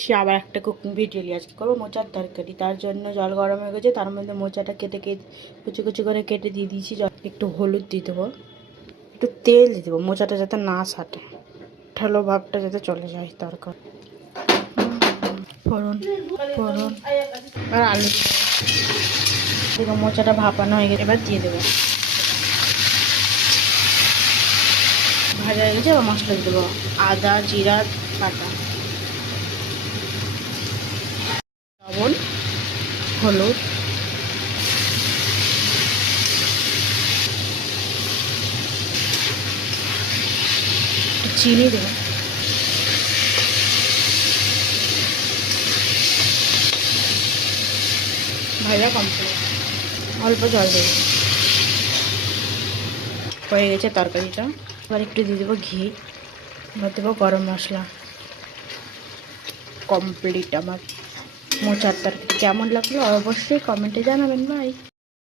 সে আবার একটা cooking video নিয়ে আজকে করবো মোচার তরকারি। তার জন্য জল গরম হয়ে গেছে, তার মধ্যে মোচাটা কেটে কুচি কুচি করে কেটে দিয়ে দিয়েছি। একটু হলুদ দিয়ে দেবো, একটু তেল দিয়ে দেবো, মোচাটা যাতে না সাটে, ঠালো ভাবটা যাতে চলে যায় তরকারি। ফোড়ন ফোড়ন আর আলু দেবো। মোচাটা ভাপানো হয়ে গেছে, এবার দিয়ে দেবো। ভাজা হয়ে গেছে, এবার মশলা দিয়ে দেবো। আদা জিরা বাটা, লবণ, হলুদ, চিনি দেবো। ভাজা কমপ্লিট, অল্প জল দেবো। হয়ে গেছে তরকারিটা। এবার একটু দিয়ে দেবো ঘি, এবার দেবো গরম মশলা। কমপ্লিট আমার মোচার তরকারি। কেমন লাগলো অবশ্যই কমেন্টে জানাবেন ভাই।